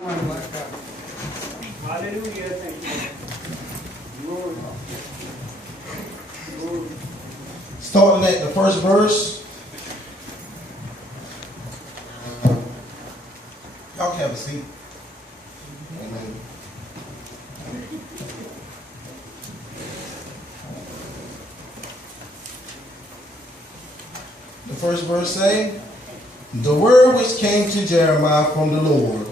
Hallelujah. Thank you. Starting at the first verse. Y'all can have a seat. Amen. The first verse say, the word which came to Jeremiah from the Lord,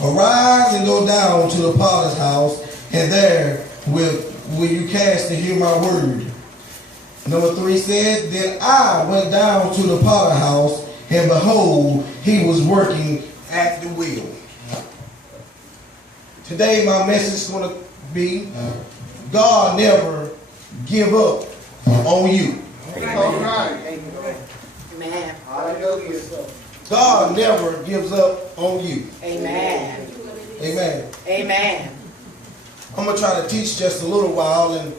arise and go down to the potter's house, and there will you cast to hear my word. Number 3 said, then I went down to the potter's house, and behold, he was working at the wheel. Today my message is going to be, God never give up on you. All right. Amen. Hallelujah. God never gives up on you. Amen. Amen. Amen. I'm going to try to teach just a little while, and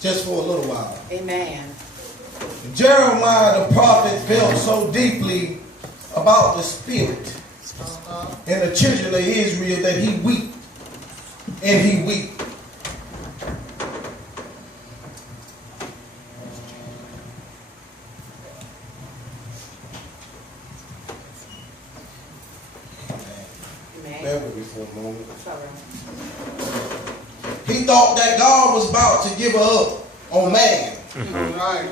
just for a little while. Amen. Jeremiah the prophet felt so deeply about the spirit and the children of Israel that he wept and he wept. Bear with me for a moment. He thought that God was about to give up on man. Right.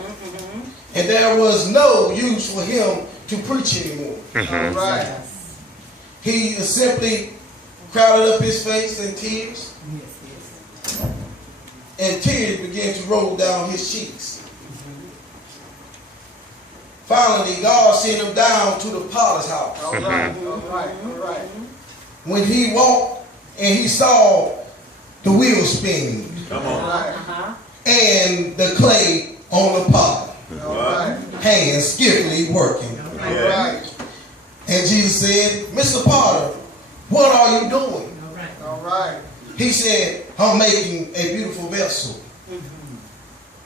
And there was no use for him to preach anymore. Right. He simply crowded up his face in tears. And tears began to roll down his cheeks. Finally, God sent him down to the potter's house. All right. All right. All right. When he walked and he saw the wheel spinning All right. and the clay on the pot, All right. hands skillfully working. All right. And Jesus said, Mr. Potter, what are you doing? All right. He said, I'm making a beautiful vessel.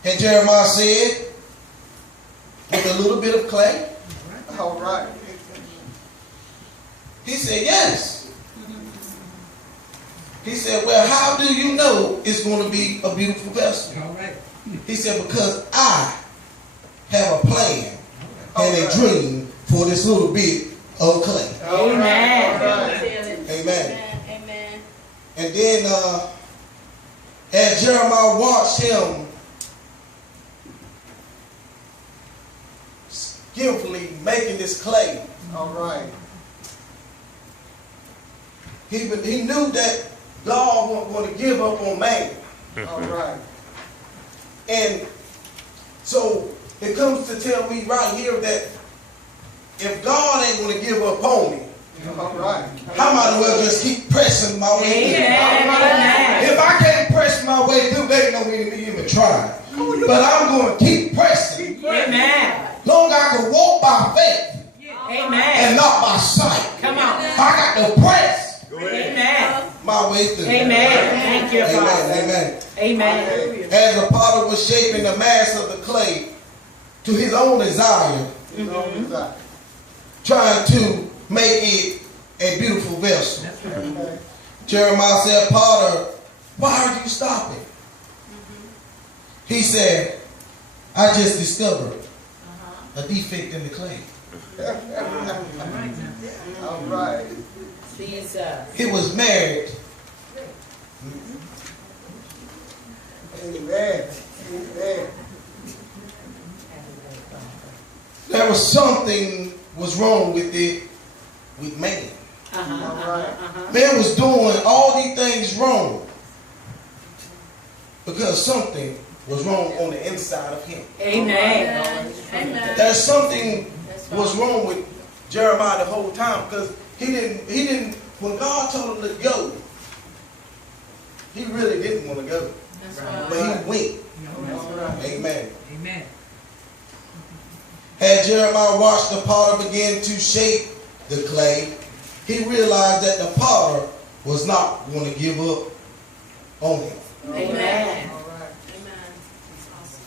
And Jeremiah said, with a little bit of clay? All right. He said, yes. He said, well, how do you know it's going to be a beautiful vessel? All right. He said, because I have a plan and a dream for this little bit of clay. Amen. Amen. Amen. And then as Jeremiah watched him skillfully making this clay, All right. he knew that God wasn't going to give up on man. All right. And so it comes to tell me right here that if God ain't going to give up on me, All right. I might as well just keep pressing my way through. Amen. If I can't press my way through, they ain't no need me even trying. But I'm going to keep pressing. Amen. Long as I can walk by faith Amen. and not by sight. Come on. I got to press Amen. my way through. Amen. Thank you, Amen. Father. Amen. Amen. As the potter was shaping the mass of the clay to his own desire, trying to make it a beautiful vessel, Jeremiah said, Potter, why are you stopping? He said, I just discovered a defect in the clay. All right. Jesus. It was married. Amen. Amen. There was something was wrong with it, with man. All right. Man was doing all these things wrong because something was wrong on the inside of him. Amen. There's something was wrong with Jeremiah the whole time because he didn't, when God told him to go, he really didn't want to go. But he went. Amen. Amen. Had Jeremiah watched the potter begin to shape the clay, he realized that the potter was not going to give up on him. Amen.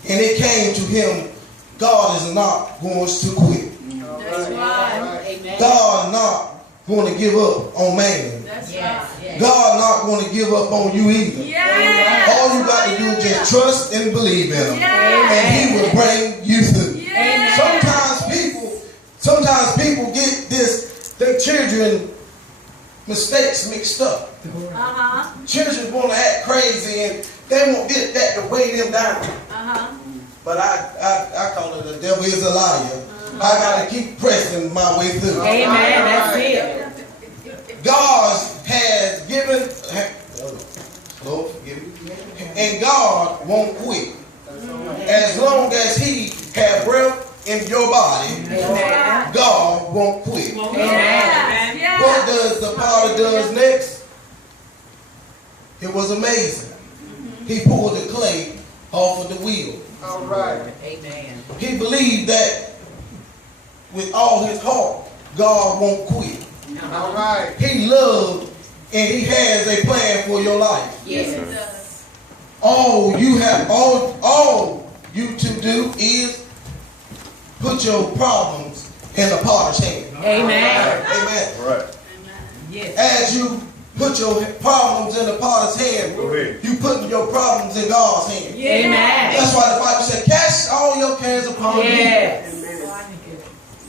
And it came to him, God is not going to quit. That's right. Amen. God not going to give up on man. That's right. Yes. God not going to give up on you either. Yes. All you got to do is just trust and believe in him. Yes. And he will bring you through. Yes. Sometimes people get their children mistakes mixed up. Children want to act crazy and they won't get that to weigh them down. But I call it the devil is a liar. I got to keep pressing my way through. Amen. That's it. God has given, Lord forgive me, and God won't quit. As long as he has breath in your body, Amen. God won't quit. Amen. What does the potter does next? It was amazing. He pulled the clay off of the wheel. All right. Amen. He believed that with all his heart, God won't quit. All right. He loved and he has a plan for your life. Yes, it does. All you to do is put your problems in the potter's hand. Amen. Amen. Right. Yes. As you put your problems in the potter's hand, you putting your problems in God's hand. Amen. That's why the Bible said, cast all your cares upon me. Yes.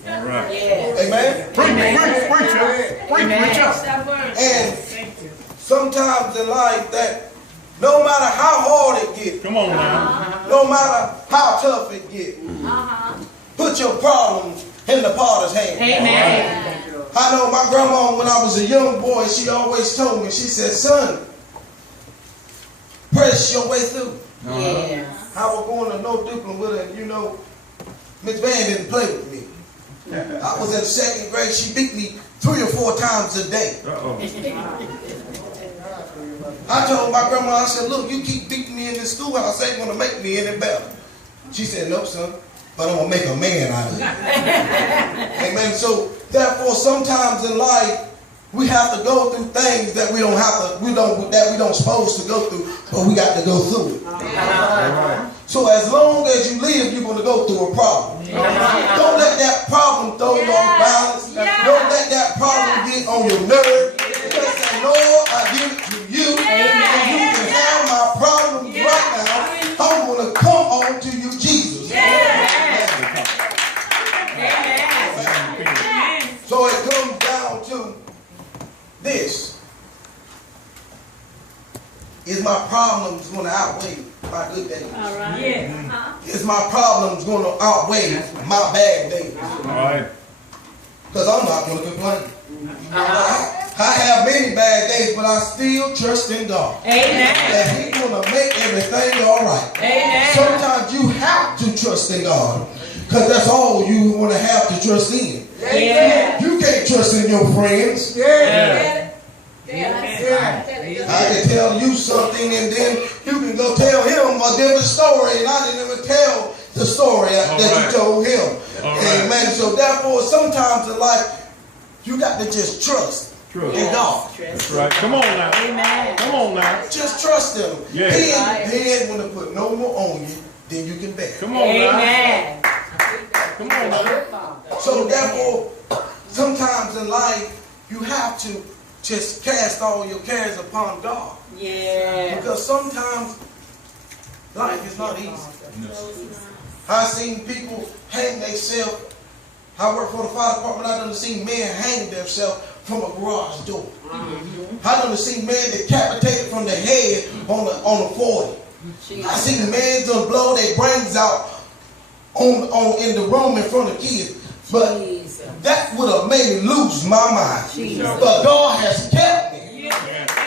All right. Yes. Amen. Preach. And sometimes in life that no matter how hard it gets, Come on now. no matter how tough it gets, put your problems in the potter's hand. Amen. I know my grandma, when I was a young boy, she always told me, she said, son, press your way through. Yes. I was going to no Duplin with her, and you know, Miss Van didn't play with me. I was in the second grade. She beat me 3 or 4 times a day. I told my grandma, I said, look, you keep beating me in this schoolhouse, ain't going to make me any better. She said, no, son, but I'm going to make a man out of you. Amen. So, therefore, sometimes in life, we have to go through things that we don't supposed to go through, but we got to go through it. So as long as you live, you're going to go through a problem. Don't let that problem throw you off balance. Don't let that problem get on your nerve. Just say, Lord, I give it to you. And you can have my problems right now. I'm going to come on to you, Jesus. So it comes down to this. Is my problems going to outweigh my good days? All right. Yes. Is my problems going to outweigh my bad days? All right. Because I'm not going to complain. I have many bad days, but I still trust in God. Amen. That He's going to make everything all right. Amen. Sometimes you have to trust in God. Because that's all you want to have to trust in. Yeah. You can't trust in your friends. Yeah. I can tell you something and then you can go tell him a different story and I didn't even tell the story that you told him. Amen. So therefore sometimes in life you got to just trust in God. That's right. Come on now. Amen. Come on now. Just trust him. Yeah. He ain't going to put no more on you than you can bear. Come on now. Amen. Come on now. So therefore sometimes in life you have to just cast all your cares upon God. Yeah. Because sometimes life is not easy. I've seen people hang themselves. I work for the fire department. I've seen men hang themselves from a garage door. I've seen men decapitated from the head on a 40. I've seen men just blow their brains out in the room in front of kids. But that would have made me lose my mind. But God has kept me.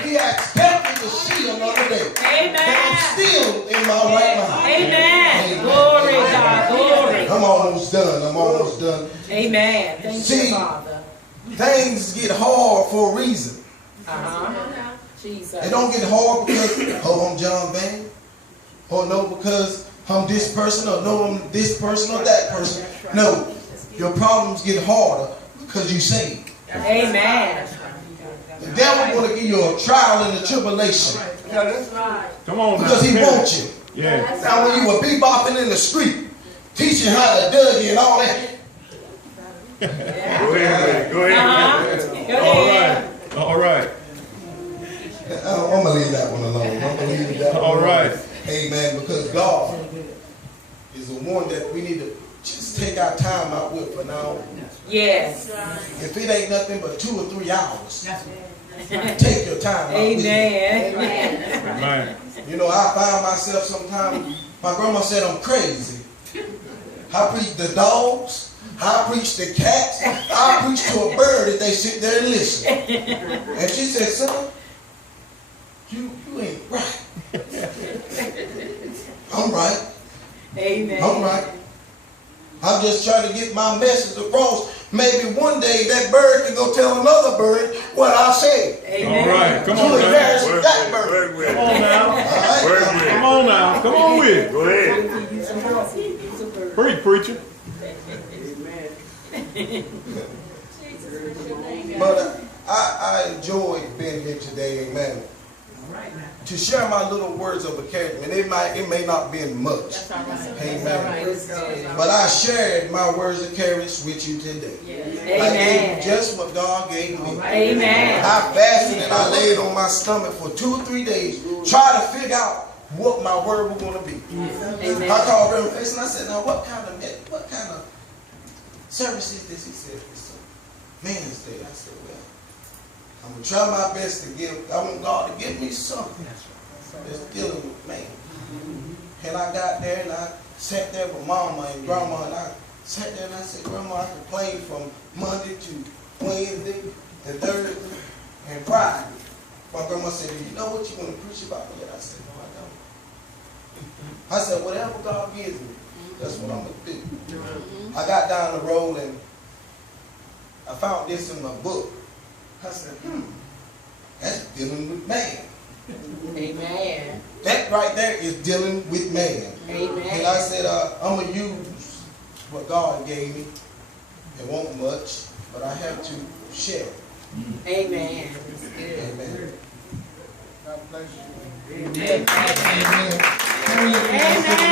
He has kept me to see another day. Amen. And I'm still in my right mind. Amen. Glory, God. Glory. I'm almost done. I'm almost done. Amen. Thank you, Father. Things get hard for a reason. Jesus. They don't get hard because, I'm John Van. Or no, because I'm this person. Or no, I'm this person or that person. No. Your problems get harder because you sin. Amen. The devil want to give you a trial and a tribulation. Come on now. Because he wants you. Yeah. Now when you were bebopping in the street, teaching how to Dougie and all that. Go ahead. Go ahead. ahead. All right. I'm gonna leave that one alone. I'm gonna leave that one All alone. right. Amen. Because God is the one that we need to just take our time out with for now. Yes. If it ain't nothing but 2 or 3 hours, take your time out with it. Amen. Amen. You know, I find myself sometimes, my grandma said I'm crazy. I preach the dogs, I preach the cats, I preach to a bird if they sit there and listen. And she said, son, you ain't right. I'm right. Amen. I'm right. I'm just trying to get my message across. Maybe one day that bird can go tell another bird what I said. Amen. All right. Come To on now. embarrass that bird. Come on now. All right? Come on now. Come on with it. Go ahead. Preach, preacher. But I enjoyed being here today, amen. To share my little words of encouragement. It may not be much. Amen. But I shared my words of courage with you today. I gave you just what God gave me. Amen. I fasted and I laid on my stomach for 2 or 3 days, trying to figure out what my word was going to be. Amen. I called Reverend Face and I said, now what kind of service is this? He said, it's a Man's Day. I said, well, I'm going to try my best to give. I want God to give me something that's dealing with man. And I got there and I sat there with Mama and Grandma and I sat there and I said, Grandma, I complained from Monday to Wednesday to Thursday and Friday. My grandma said, you know what you want to preach about yet? I said, no, I don't. I said, whatever God gives me, that's what I'm going to do. I got down the road and I found this in my book. I said, that's dealing with man. Amen. That right there is dealing with man. Amen. And I said, I'm going to use what God gave me. It won't much, but I have to share it. Amen. Amen. God bless you. Amen. Amen.